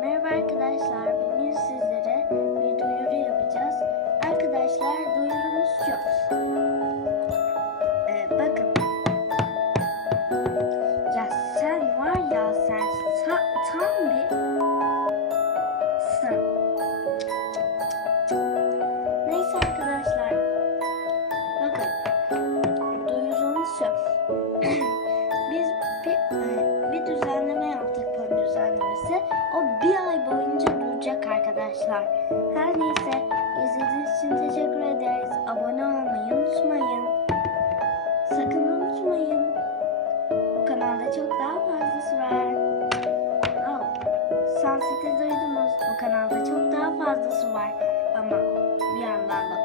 Merhaba arkadaşlar. Bugün sizlere bir duyuru yapacağız. Arkadaşlar duyurumuz şu. Ee, bakın. Ya sen var ya sen sa- tam bir sen. Neyse arkadaşlar. Bakın. Duyurumuz şu. Biz bir, e, bir düzenleme fon düzenlemesi. O bir ay boyunca duracak arkadaşlar. Her neyse izlediğiniz için teşekkür ederiz. Abone olmayı unutmayın. Sakın unutmayın. Bu kanalda çok daha fazlası var. Oh, Sunset'i duydunuz. Bu kanalda çok daha fazlası var. Ama bir yandan da